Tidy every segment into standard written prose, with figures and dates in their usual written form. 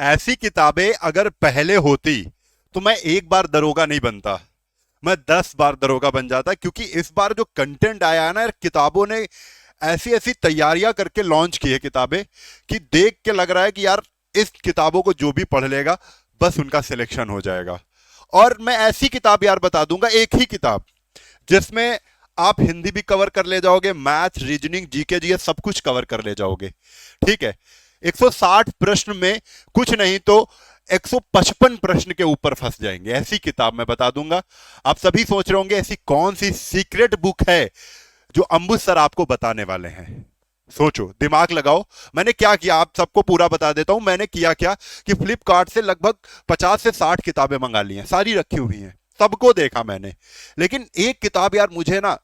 ऐसी किताबें अगर पहले होती तो मैं एक बार दरोगा नहीं बनता, मैं 10 बार दरोगा बन जाता। क्योंकि इस बार जो कंटेंट आया है ना यार, किताबों ने ऐसी ऐसी तैयारियां करके लॉन्च की है किताबें कि देख के लग रहा है कि यार इस किताबों को जो भी पढ़ लेगा बस उनका सिलेक्शन हो जाएगा। और मैं ऐसी किताब यार बता दूंगा, एक ही किताब जिसमें आप हिंदी भी कवर कर ले जाओगे, मैथ, रीजनिंग, जीके, जीएस सब कुछ कवर कर ले जाओगे। ठीक है, 160 प्रश्न में कुछ नहीं तो 155 प्रश्न के ऊपर फंस जाएंगे, ऐसी किताब मैं बता दूंगा। आप सभी सोच रहे होंगे ऐसी कौन सी सीक्रेट बुक है जो अंबुज सर आपको बताने वाले हैं। सोचो, दिमाग लगाओ। मैंने क्या किया आप सबको पूरा बता देता हूं। मैंने किया क्या कि फ्लिपकार्ट से लगभग 50 से 60 किताबें मंगा ली हैं, सारी रखी हुई हैं, सबको देखा मैंने। लेकिन एक किताब यार मुझे ना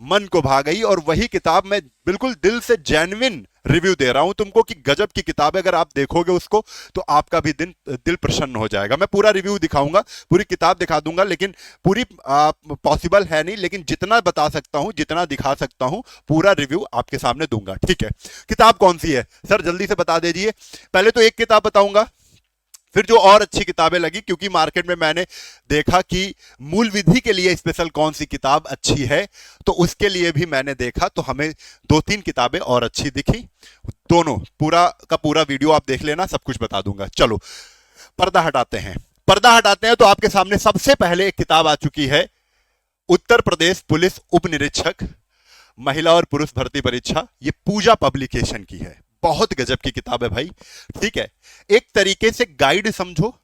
मन को भा गई, और वही किताब मैं बिल्कुल दिल से जेन्युइन रिव्यू दे रहा हूं तुमको कि गजब की किताब है। अगर आप देखोगे उसको तो आपका भी दिल प्रसन्न हो जाएगा। मैं पूरा रिव्यू दिखाऊंगा, पूरी किताब दिखा दूंगा, लेकिन पूरी पॉसिबल है नहीं, लेकिन जितना बता सकता हूं, जितना दिखा सकता हूं, पूरा रिव्यू आपके सामने दूंगा। ठीक है, किताब कौन सी है सर, जल्दी से बता दीजिए। पहले तो एक किताब बताऊंगा, फिर जो और अच्छी किताबें लगी, क्योंकि मार्केट में मैंने देखा कि मूल विधि के लिए स्पेशल कौन सी किताब अच्छी है, तो उसके लिए भी मैंने देखा, तो हमें 2-3 किताबें और अच्छी दिखी। दोनों पूरा का पूरा वीडियो आप देख लेना, सब कुछ बता दूंगा। चलो पर्दा हटाते हैं। पर्दा हटाते हैं तो आपके सामने सबसे पहले एक किताब आ चुकी है, उत्तर प्रदेश पुलिस उप निरीक्षक महिला और पुरुष भर्ती परीक्षा। ये पूजा पब्लिकेशन की है, बहुत गजब की किताब है भाई। ठीक है, एक तरीके से गाइड समझो,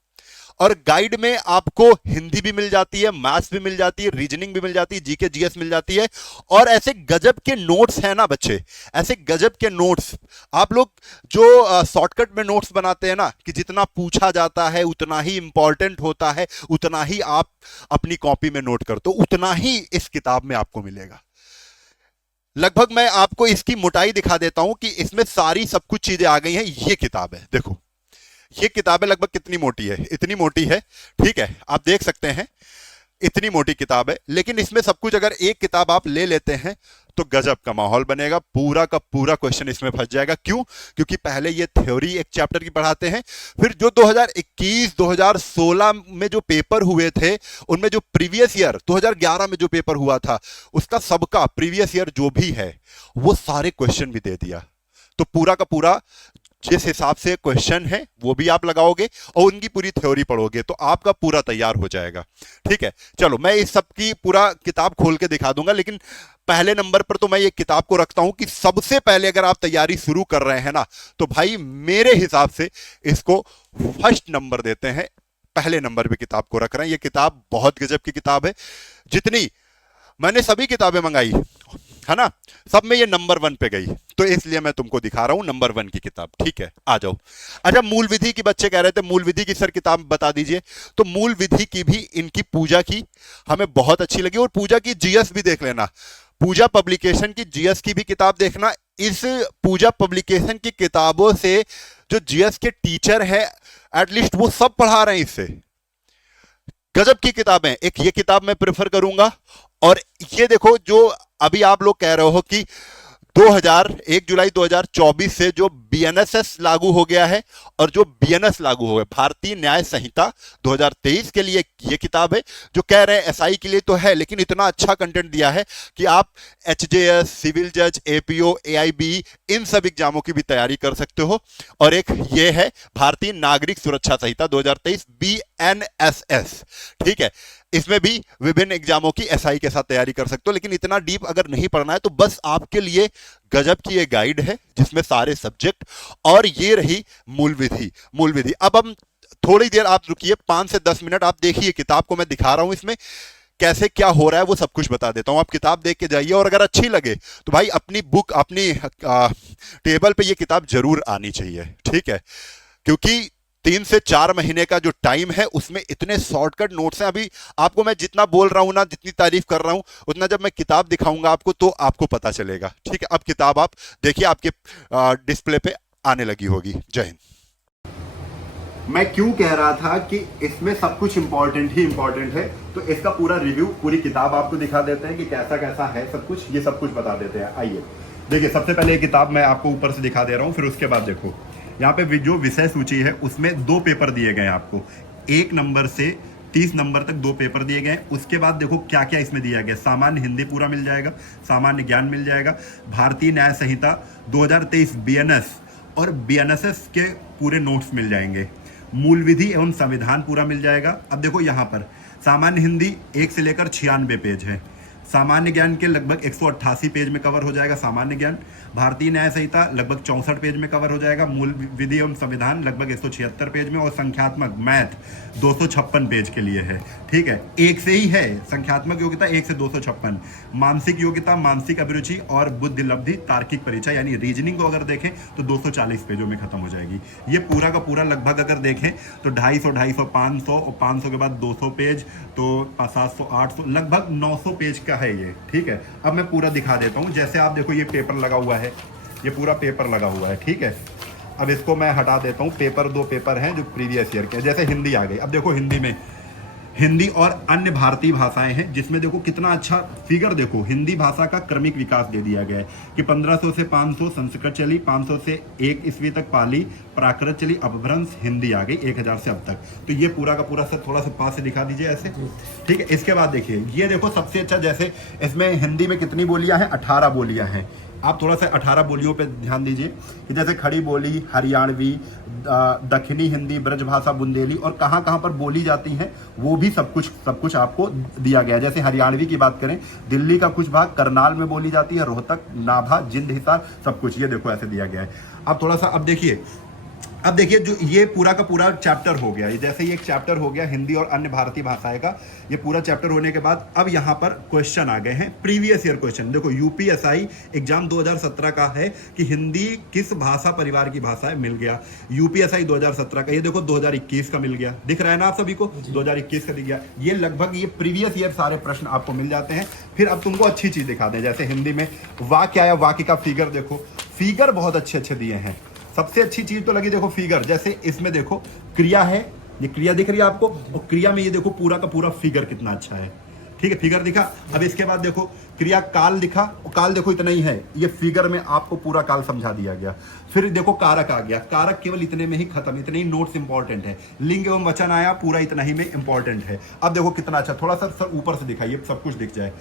और गाइड में आपको हिंदी भी मिल जाती है, मैथ्स भी मिल जाती है, रीजनिंग भी मिल जाती है, जीके जीएस मिल जाती है, और ऐसे गजब के नोट्स हैं ना बच्चे, ऐसे गजब के नोट्स। आप लोग जो शॉर्टकट में नोट्स बनाते हैं ना कि जितना पूछा जाता है उतना ही इंपॉर्टेंट होता है, उतना ही आप अपनी कॉपी में नोट करते हो, उतना ही इस किताब में आपको मिलेगा। लगभग मैं आपको इसकी मोटाई दिखा देता हूं कि इसमें सारी सब कुछ चीजें आ गई हैं। ये किताब है, देखो ये किताब है, लगभग कितनी मोटी है, इतनी मोटी है। ठीक है, आप देख सकते हैं इतनी मोटी किताब है, लेकिन इसमें सब कुछ अगर एक किताब आप ले लेते हैं तो गजब का माहौल बनेगा। पूरा का पूरा क्वेश्चन इसमें फंस जाएगा। क्यों? क्योंकि पहले ये थ्योरी एक चैप्टर की पढ़ाते हैं, फिर जो 2021 2016 में जो पेपर हुए थे उनमें जो प्रीवियस ईयर 2011 में जो पेपर हुआ था उसका सबका प्रीवियस ईयर जो भी है वो सारे क्वेश्चन भी दे दिया। तो पूरा का पूरा जिस हिसाब से क्वेश्चन है वो भी आप लगाओगे और उनकी पूरी थ्योरी पढ़ोगे तो आपका पूरा तैयार हो जाएगा। ठीक है, चलो मैं इस सब की पूरा किताब खोल के दिखा दूंगा, लेकिन पहले नंबर पर तो मैं ये किताब को रखता हूं कि सबसे पहले अगर आप तैयारी शुरू कर रहे हैं ना तो भाई मेरे हिसाब से इसको फर्स्ट नंबर देते हैं, पहले नंबर पे किताब को रख रहे हैं। ये किताब बहुत गजब की किताब है। जितनी मैंने सभी किताबें मंगाई है ना, सब में ये नंबर 1 पे गई, तो इसलिए मैं तुमको दिखा रहा हूं नंबर 1 की किताब। ठीक है, आ जाओ। अच्छा, मूल विधि की बच्चे कह रहे थे मूल विधि की सर किताब बता दीजिए, तो मूल विधि की भी इनकी पूजा की हमें बहुत अच्छी लगी, और पूजा की जीएस भी देख लेना, पूजा पब्लिकेशन की जीएस की भी किताब देखना। इस पूजा पब्लिकेशन की किताबों से जो जीएस के टीचर हैं एटलीस्ट वो सब पढ़ा रहे हैं इससे। गजब की किताबें, एक ये किताब मैं प्रेफर करूंगा। और ये देखो जो अभी आप लोग कह रहे हो कि 1 जुलाई 2024 से जो बीएनएसएस लागू हो गया है और जो बीएनएस लागू हो गया, भारतीय न्याय संहिता 2023 के लिए ये किताब है। जो कह रहे हैं एसआई के लिए तो है, लेकिन इतना अच्छा कंटेंट दिया है कि आप एचजेएस, सिविल जज, एपीओ, एआईबी इन सब एग्जामों की भी तैयारी कर सकते हो। और एक ये है भारतीय नागरिक सुरक्षा संहिता 2023 बीएनएसएस। ठीक है, इसमें भी विभिन्न एग्जामों की एसआई के साथ तैयारी कर सकते हो, लेकिन इतना डीप अगर नहीं पढ़ना है तो बस आपके लिए गजब की ये गाइड है जिसमें सारे सब्जेक्ट। और ये रही मूल विधि। मूल विधि अब हम थोड़ी देर आप रुकिए, 5 से 10 मिनट आप देखिए किताब को, मैं दिखा रहा हूं इसमें कैसे क्या हो रहा है वो सब कुछ बता देता हूं। आप किताब देख के जाइए, और अगर अच्छी लगे तो भाई अपनी बुक अपनी टेबल पे ये किताब जरूर आनी चाहिए। ठीक है, क्योंकि 3 से 4 महीने का जो टाइम है उसमें इतने शॉर्टकट नोट्स हैं। अभी आपको मैं जितना बोल रहा हूं ना, जितनी तारीफ कर रहा हूं, उतना जब मैं किताब दिखाऊंगा आपको तो आपको पता चलेगा। ठीक है, अब किताब आप देखिए, आपके डिस्प्ले पे आने लगी होगी। जय हिंद। मैं क्यों कह रहा था कि इसमें सब कुछ इंपॉर्टेंट ही इंपॉर्टेंट है, तो इसका पूरा रिव्यू, पूरी किताब आपको दिखा देते हैं कि कैसा कैसा है सब कुछ, ये सब कुछ बता देते हैं। आइए देखिए, सबसे पहले ये किताब मैं आपको ऊपर से दिखा दे रहा हूं, फिर उसके बाद देखो यहाँ पे जो विषय सूची है उसमें 2 पेपर दिए गए हैं आपको, 1 नंबर से 30 नंबर तक 2 पेपर दिए गए। उसके बाद देखो क्या क्या इसमें दिया गया, सामान्य हिंदी पूरा मिल जाएगा, सामान्य ज्ञान मिल जाएगा, भारतीय न्याय संहिता 2023 बीएनएस और बीएनएसएस के पूरे नोट्स मिल जाएंगे, मूल विधि एवं संविधान पूरा मिल जाएगा। अब देखो यहाँ पर सामान्य हिंदी 1 से लेकर 96 पेज है, सामान्य ज्ञान के लगभग 188 पेज में कवर हो जाएगा सामान्य ज्ञान, भारतीय न्याय संहिता लगभग 64 पेज में कवर हो जाएगा, मूल विधि एवं संविधान लगभग 176 पेज में, और संख्यात्मक मैथ 256 पेज के लिए है। ठीक है, एक से ही है संख्यात्मक योग्यता 1 से 256, मानसिक योग्यता, मानसिक अभिरुचि और बुद्धि लब्धि, तार्किक परीक्षा यानी रीजनिंग को अगर देखें तो 240 पेजों में खत्म हो जाएगी। ये पूरा का पूरा लगभग अगर देखें तो 250, 500 और 500 के बाद 200 पेज, तो 700, 800 लगभग 900 पेज का है ये। ठीक है, अब मैं पूरा दिखा देता हूँ। जैसे आप देखो ये पेपर लगा हुआ है, ये पूरा पेपर लगा हुआ है। ठीक है, अब इसको मैं हटा देता हूँ। पेपर 2 पेपर हैं जो प्रीवियस ईयर के, जैसे हिंदी आ गई। अब देखो हिंदी में हिंदी और अन्य भारतीय भाषाएं हैं, जिसमें देखो कितना अच्छा फिगर, देखो हिंदी भाषा का क्रमिक विकास दे दिया गया है कि 1500 से 500 संस्कृत चली, 500 से 1 ईस्वी तक पाली, प्राकृत चली, अपभ्रंश हिंदी आ गई 1000 से अब तक। तो ये पूरा का पूरा सर थोड़ा सा पास से दिखा दीजिए ऐसे। ठीक है, इसके बाद देखिए ये देखो सबसे अच्छा, जैसे इसमें हिंदी में कितनी बोलियां हैं, 18 बोलियां हैं। आप थोड़ा सा 18 बोलियों पे ध्यान दीजिए कि जैसे खड़ी बोली, हरियाणवी, दक्षिणी हिंदी, ब्रजभाषा, बुंदेली और कहाँ कहाँ पर बोली जाती हैं वो भी सब कुछ आपको दिया गया है। जैसे हरियाणवी की बात करें, दिल्ली का कुछ भाग करनाल में बोली जाती है, रोहतक, नाभा, जिंद, हिसार, सब कुछ ये देखो ऐसे दिया गया है। अब थोड़ा सा अब देखिए जो ये पूरा का पूरा चैप्टर हो गया, जैसे ये एक चैप्टर हो गया हिंदी और अन्य भारतीय भाषाएं का, ये पूरा चैप्टर होने के बाद अब यहाँ पर क्वेश्चन आ गए हैं, प्रीवियस ईयर क्वेश्चन। देखो यूपीएसआई एग्जाम 2017 का है कि हिंदी किस भाषा परिवार की भाषा है, मिल गया। यूपीएसआई 2017 का, ये देखो 2021 का मिल गया, दिख रहा है ना आप सभी को, 2021 का दिख गया। ये लगभग ये प्रीवियस ईयर सारे प्रश्न आपको मिल जाते हैं। फिर अब तुमको अच्छी चीज दिखा दें, जैसे हिंदी में वाक्य आया, वाक्य का फिगर देखो, फिगर बहुत अच्छे दिए हैं। सबसे अच्छी चीज तो लगी देखो फिगर, जैसे इसमें देखो क्रिया है, ये क्रिया दिख रही है आपको, और क्रिया में ये देखो पूरा का पूरा फिगर कितना अच्छा है। ठीक है, फिगर दिखा। अब इसके बाद देखो क्रिया काल दिखा, और काल देखो इतना ही है, ये फिगर में आपको पूरा काल समझा दिया गया। फिर देखो कारक आ गया, कारक केवल इतने में ही खत्म, इतने ही नोट्स इंपॉर्टेंट है। लिंग एवं वचन आया, पूरा इतना ही में इंपॉर्टेंट है। अब देखो कितना अच्छा, थोड़ा सा सर ऊपर से दिखाइए सब कुछ दिख जाए।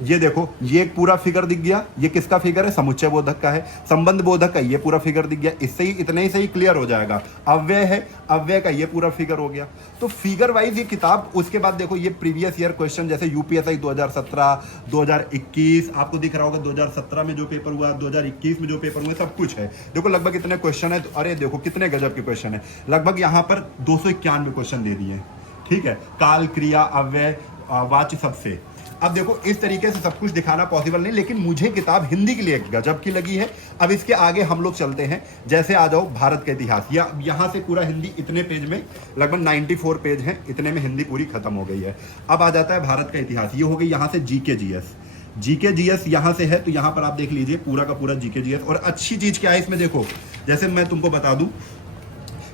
ये देखो ये एक पूरा फिगर दिख गया, ये किसका फिगर है, समुच्चय बोधक का है। संबंध बोधक का ये पूरा फिगर दिख गया, इससे ही इतने ही से ही क्लियर हो जाएगा। अव्यय है, अव्यय का ये पूरा फिगर हो गया। तो फिगर वाइज ये किताब। उसके बाद देखो ये प्रीवियस ईयर क्वेश्चन, जैसे यूपीएसआई 2017, 2021 आपको दिख रहा होगा, 2017 में जो पेपर हुआ, 2021 में जो पेपर हुए, सब कुछ है। देखो लगभग इतने क्वेश्चन है, अरे देखो कितने गजब के क्वेश्चन है। लगभग यहाँ पर 291 क्वेश्चन दे दिए। ठीक है, काल, क्रिया, अव्यय, वाच्य सबसे। अब देखो इस तरीके से सब कुछ दिखाना पॉसिबल नहीं, लेकिन मुझे किताब हिंदी के लिए गजब की लगी है। अब इसके आगे हम लोग चलते हैं, जैसे आ जाओ भारत का इतिहास, या यहाँ से पूरा हिंदी इतने पेज में, लगभग 94 पेज हैं, इतने में हिंदी पूरी खत्म हो गई है। अब आ जाता है भारत का इतिहास, ये हो गई यहाँ से जीके जीएस यहाँ से है, तो यहाँ पर आप देख लीजिए पूरा का पूरा जीके जीएस। और अच्छी चीज क्या है इसमें देखो, जैसे मैं तुमको बता दूं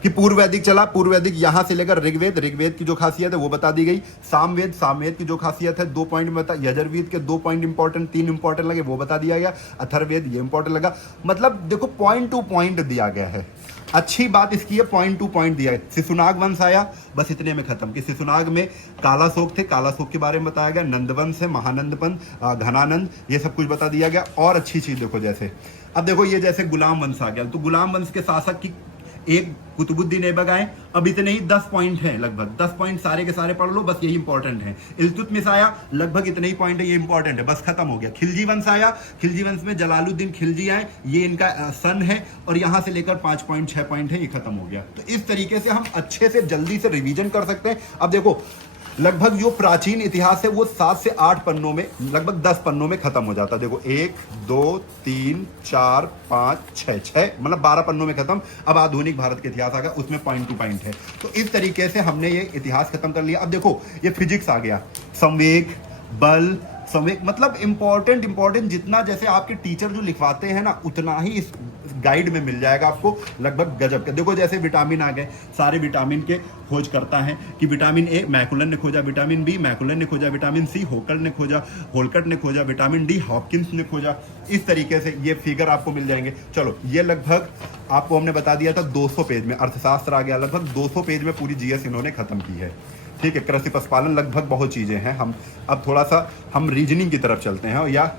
कि पूर्व वैदिक चला, पूर्व वैदिक यहाँ से लेकर ऋग्वेद की जो खासियत है वो बता दी गई। सामवेद की जो खासियत है 2 पॉइंट में बता, यजुर्वेद के 2 पॉइंट इंपॉर्टेंट, 3 इंपॉर्टेंट लगे वो बता दिया गया। अथर्ववेद ये इंपॉर्टेंट लगा, मतलब देखो पॉइंट टू पॉइंट दिया गया है। अच्छी बात इसकी है, पॉइंट टू पॉइंट दिया है। शिशुनाग वंश आया, बस इतने में खत्म, कि शिशुनाग में कालाशोक थे, कालाशोक के बारे में बताया गया। नंदवंश है, महानंद पंथ, घनानंद, ये सब कुछ बता दिया गया। और अच्छी चीज देखो, जैसे अब देखो ये जैसे गुलाम वंश आ गया, तो गुलाम वंश के शासक की एक कुतुबुद्दीन ऐबक आए, अब इतने ही 10 पॉइंट हैं, लगभग 10 पॉइंट सारे के सारे पढ़ लो, बस यही इंपॉर्टेंट है। इल्तुतमिश आया, लगभग इतने ही पॉइंट है, ये इंपॉर्टेंट है, बस खत्म हो गया। खिलजी वंश आया, खिलजी वंश में जलालुद्दीन खिलजी आए, ये इनका सन है, और यहां से लेकर 5 पॉइंट 6 पॉइंट है, ये खत्म हो गया। तो इस तरीके से हम अच्छे से जल्दी से रिवीजन कर सकते हैं। अब देखो लगभग जो प्राचीन इतिहास है वो 7 से 8 पन्नों में, लगभग 10 पन्नों में खत्म हो जाता है। देखो 1 2 3 4 5 6 मतलब 12 पन्नों में खत्म। अब आधुनिक भारत के इतिहास आ गया, उसमें पॉइंट टू पॉइंट है। तो इस तरीके से हमने ये इतिहास खत्म कर लिया। अब देखो ये फिजिक्स आ गया, संवेग, बल, संवेग, मतलब इंपॉर्टेंट जितना जैसे आपके टीचर जो लिखवाते हैं ना, उतना ही इस गाइड में मिल जाएगा आपको, लगभग गजब का। देखो जैसे विटामिन आ गए, सारे विटामिन के खोज करता है कि विटामिन ए मैकुलन ने खोजा, विटामिन बी मैकुलन ने खोजा, विटामिन सी होलकट ने खोजा, विटामिन डी हॉपकिंस ने खोजा। इस तरीके से ये फिगर आपको मिल जाएंगे। चलो ये लगभग आपको हमने बता दिया था 200 पेज में अर्थशास्त्र आ गया, लगभग 200 पेज में पूरी जीएस इन्होंने खत्म की है। ठीक है, कृषि पशुपालन लगभग बहुत चीजें हैं। हम अब थोड़ा सा हम रीजनिंग की तरफ चलते हैं, या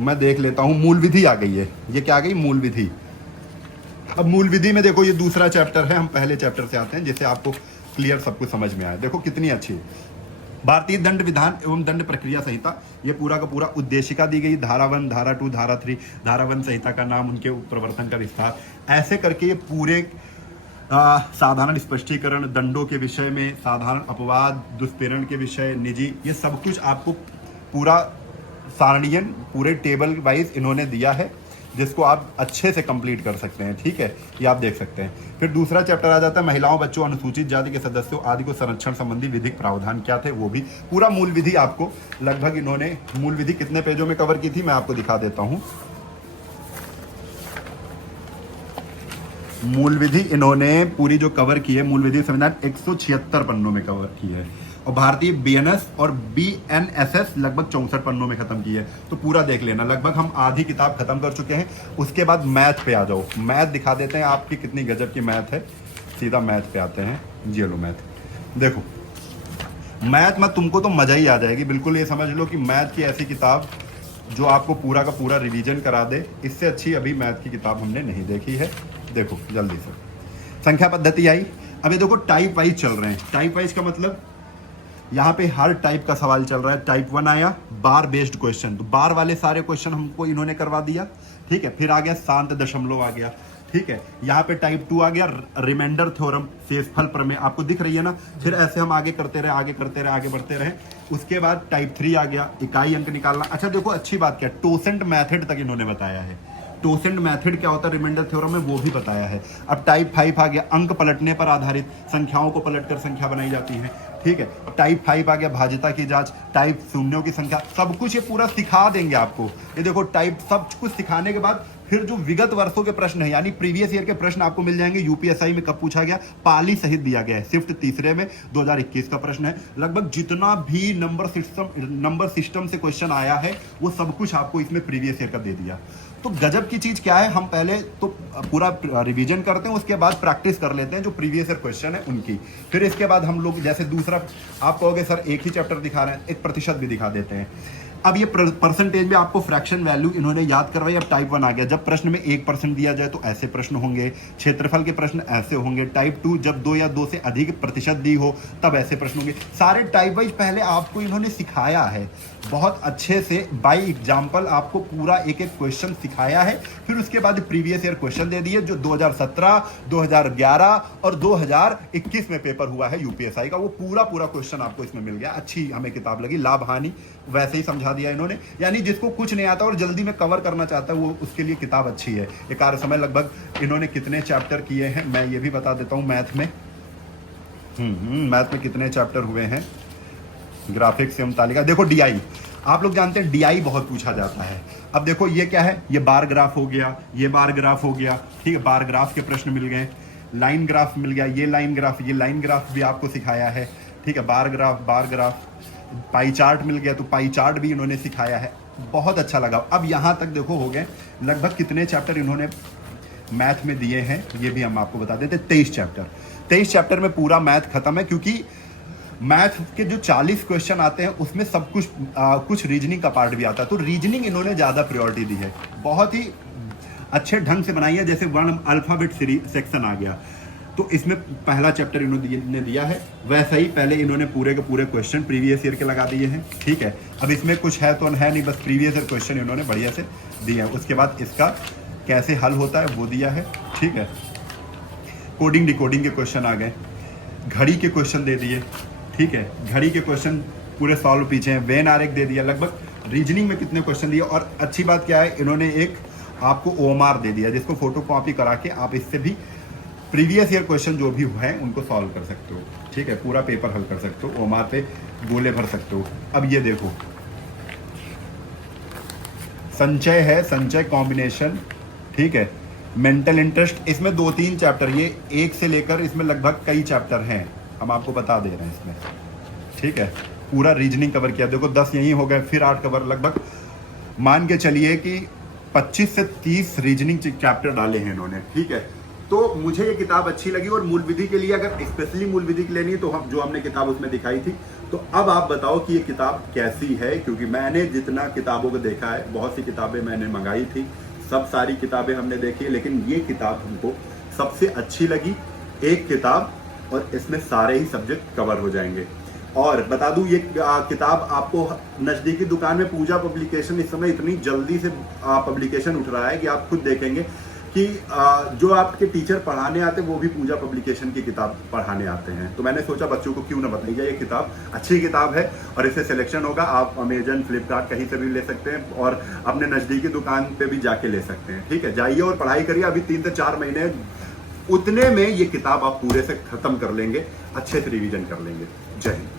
मैं देख लेता हूं, मूल विधि आ गई है। ये क्या आ गई? मूल विधि। अब मूल विधि में देखो ये दूसरा चैप्टर है, हम पहले चैप्टर से आते हैं जिससे आपको क्लियर सब कुछ समझ में आए। देखो कितनी अच्छी भारतीय दंड विधान एवं दंड प्रक्रिया संहिता, ये पूरा का पूरा उद्देशिका दी गई, धारा 1, धारा 2, धारा 3, धारा 1 संहिता का नाम, उनके प्रवर्तन का विस्तार, ऐसे करके ये पूरे साधारण स्पष्टीकरण, दंडों के विषय में, साधारण अपवाद, दुष्प्रेरण के विषय, निजी, ये सब कुछ आपको पूरा सारणीयन पूरे टेबल वाइज इन्होंने दिया है, जिसको आप अच्छे से कंप्लीट कर सकते हैं। ठीक है, ये आप देख सकते हैं। फिर दूसरा चैप्टर आ जाता है महिलाओं, बच्चों, अनुसूचित जाति के सदस्यों आदि को संरक्षण संबंधी विधिक प्रावधान क्या थे, वो भी पूरा मूल विधि आपको लगभग इन्होंने, मूल विधि कितने पेजों में कवर की थी मैं आपको दिखा देता हूं। मूल विधि इन्होंने पूरी जो कवर की है, मूल विधि संविधान 176 पन्नों में कवर की है, और भारतीय बीएनएस और बीएनएसएस लगभग 64 पन्नों में खत्म की है। तो पूरा देख लेना, लगभग हम आधी किताब खत्म कर चुके हैं। उसके बाद मैथ पे आ जाओ, मैथ दिखा देते हैं आपकी कितनी गजब की मैथ है। सीधा मैथ पे आते हैं, जी लो मैथ। देखो मैथ में तुमको तो मजा ही आ जाएगी, बिल्कुल ये समझ लो कि मैथ की ऐसी किताब जो आपको पूरा का पूरा रिवीजन करा दे, इससे अच्छी अभी मैथ की किताब हमने नहीं देखी है। देखो जल्दी से संख्या पद्धति आई। अभी देखो टाइप वाइज चल रहे हैं। टाइप वाइज का मतलब यहाँ पे हर टाइप का सवाल चल रहा है। टाइप 1 आया बार बेस्ड क्वेश्चन, तो बार वाले सारे क्वेश्चन हमको इन्होंने करवा दिया। ठीक है, फिर आ गया शांत दशमलव आ गया। ठीक है, यहाँ पे टाइप 2 आ गया रिमाइंडर थ्योरम, शेषफल प्रमेय, आपको दिख रही है ना। फिर ऐसे हम आगे करते रहे, आगे करते रहे, आगे बढ़ते रहे। उसके बाद टाइप 3 आ गया, इकाई अंक निकालना। अच्छा देखो अच्छी बात क्या, टोसेंट मैथड तक इन्होंने बताया है। टोसेंट मेथड क्या होता है रिमाइंडर थ्योरम में, वो भी बताया है। अब टाइप 5 आ गया, अंक पलटने पर आधारित, संख्याओं को पलटकर संख्या बनाई जाती है। ठीक है, टाइप 5 आ गया भाज्यता की जांच, टाइप शून्यों की संख्या, सब कुछ ये पूरा सिखा देंगे आपको। ये देखो टाइप सब कुछ सिखाने के बाद फिर जो विगत वर्षों के प्रश्न है, यानी प्रीवियस ईयर के प्रश्न आपको मिल जाएंगे। यूपीएसआई में कब पूछा गया, पाली सहित दिया गया है, शिफ्ट तीसरे में 2021 का प्रश्न है। लगभग जितना भी नंबर सिस्टम से क्वेश्चन आया है वो सब कुछ आपको इसमें प्रीवियस ईयर का दे दिया। तो गजब की चीज क्या है, हम पहले तो पूरा रिवीजन करते हैं, उसके बाद प्रैक्टिस कर लेते हैं जो प्रीवियस ईयर क्वेश्चन है उनकी। फिर इसके बाद हम लोग जैसे दूसरा आप कहोगे सर एक ही चैप्टर दिखा रहे हैं, एक प्रतिशत भी दिखा देते हैं। अब ये परसेंटेज में आपको फ्रैक्शन वैल्यू इन्होंने याद करवाई। अब टाइप 1 आ गया, जब प्रश्न में 1% दिया जाए तो ऐसे प्रश्न होंगे, क्षेत्रफल के प्रश्न ऐसे होंगे। टाइप 2 जब 2 या 2 से अधिक प्रतिशत दी हो तब ऐसे प्रश्न होंगे। सारे टाइप वाइज पहले आपको इन्होंने सिखाया है बहुत अच्छे से, बाय एग्जाम्पल आपको पूरा एक एक क्वेश्चन सिखाया है। फिर उसके बाद प्रीवियस ईयर क्वेश्चन दे दिए जो 2017, 2011 और 2021 में पेपर हुआ है यूपीएसआई का, वो पूरा क्वेश्चन आपको इसमें मिल गया। अच्छी हमें किताब लगी, लाभ हानि वैसे ही समझा दिया इन्होंने। यानी जिसको कुछ नहीं आता और जल्दी में कवर करना चाहता है वो उसके लिए किताब अच्छी है। ये कार्य समय लगभग इन्होंने कितने चैप्टर किए हैं मैं ये भी बता देता हूँ। मैथ में मैथ में कितने चैप्टर हुए हैं, ग्राफिक्स एवं तालिका। देखो डीआई, आप लोग जानते हैं डीआई बहुत पूछा जाता है। अब देखो ये क्या है, ये बार ग्राफ हो गया, ये बार ग्राफ हो गया। ठीक है, बार ग्राफ के प्रश्न मिल गए, लाइन ग्राफ मिल गया, ये लाइन ग्राफ भी आपको सिखाया है। ठीक है, बार ग्राफ, पाई चार्ट मिल गया, तो पाई चार्ट भी इन्होंने सिखाया है। बहुत अच्छा लगा। अब यहां तक देखो हो गए लगभग कितने चैप्टर इन्होंने मैथ में दिए हैं ये भी हम आपको बता देते। 23 चैप्टर में पूरा मैथ खत्म है, क्योंकि मैथ के जो 40 क्वेश्चन आते हैं उसमें सब कुछ कुछ रीजनिंग का पार्ट भी आता है, तो रीजनिंग इन्होंने ज्यादा प्रायोरिटी दी है। बहुत ही अच्छे ढंग से बनाई है। जैसे वन अल्फाबेट सेक्शन आ गया तो इसमें पहला चैप्टर इन्होंने दिया है, वैसे ही पहले इन्होंने पूरे के पूरे क्वेश्चन प्रीवियस ईयर के लगा दिए हैं। ठीक है, अब इसमें कुछ है तो है नहीं, बस प्रीवियस ईयर क्वेश्चन इन्होंने बढ़िया से दिए हैं। उसके बाद इसका कैसे हल होता है वो दिया है। ठीक है, कोडिंग डिकोडिंग के क्वेश्चन आ गए, घड़ी के क्वेश्चन दे दिए। ठीक है, घड़ी के क्वेश्चन पूरे सॉल्व पीछे हैं, वेन आरेख दे दिया। लगभग रीजनिंग में कितने क्वेश्चन दिए, और अच्छी बात क्या है इन्होंने एक आपको ओएमआर दे दिया जिसको फोटो कॉपी करा के आप इससे भी प्रीवियस ईयर क्वेश्चन जो भी है उनको सॉल्व कर सकते हो। ठीक है, पूरा पेपर हल कर सकते हो, ओएमआर पे गोले भर सकते हो। अब ये देखो संचय है, संचय कॉम्बिनेशन ठीक है। मेंटल इंटरेस्ट, इसमें 2-3 चैप्टर, ये एक से लेकर इसमें लगभग कई चैप्टर हैं, हम आपको बता दे रहे हैं इसमें, ठीक है। पूरा रीजनिंग कवर किया, देखो 10 यहीं हो गए, फिर 8 कवर, लगभग मान के चलिए कि 25 से 30 रीजनिंग चैप्टर डाले हैं इन्होंने, ठीक है। तो मुझे ये किताब अच्छी लगी, और मूल विधि के लिए अगर स्पेशली मूल विधि की लेनी है तो हम जो हमने किताब उसमें दिखाई थी। तो अब आप बताओ कि ये किताब कैसी है, क्योंकि मैंने जितना किताबों को देखा है, बहुत सी किताबें मैंने मंगाई थी, सब सारी किताबें हमने देखी, लेकिन ये किताब हमको सबसे अच्छी लगी, एक किताब, और इसमें सारे ही सब्जेक्ट कवर हो जाएंगे। और बता दूं, ये किताब आपको नज़दीकी दुकान में, पूजा पब्लिकेशन इस समय इतनी जल्दी से पब्लिकेशन उठ रहा है कि आप खुद देखेंगे कि जो आपके टीचर पढ़ाने आते हैं वो भी पूजा पब्लिकेशन की किताब पढ़ाने आते हैं। तो मैंने सोचा बच्चों को क्यों ना बताई जाए, ये किताब अच्छी किताब है, और इससे सिलेक्शन होगा, आप अमेजन, फ्लिपकार्ट कहीं से भी ले सकते हैं, और अपने नज़दीकी दुकान पे भी जाके ले सकते हैं, ठीक है। जाइए और पढ़ाई करिए, अभी 3 से 4 महीने, उतने में ये किताब आप पूरे से खत्म कर लेंगे, अच्छे से रिवीजन कर लेंगे। जय हिंद।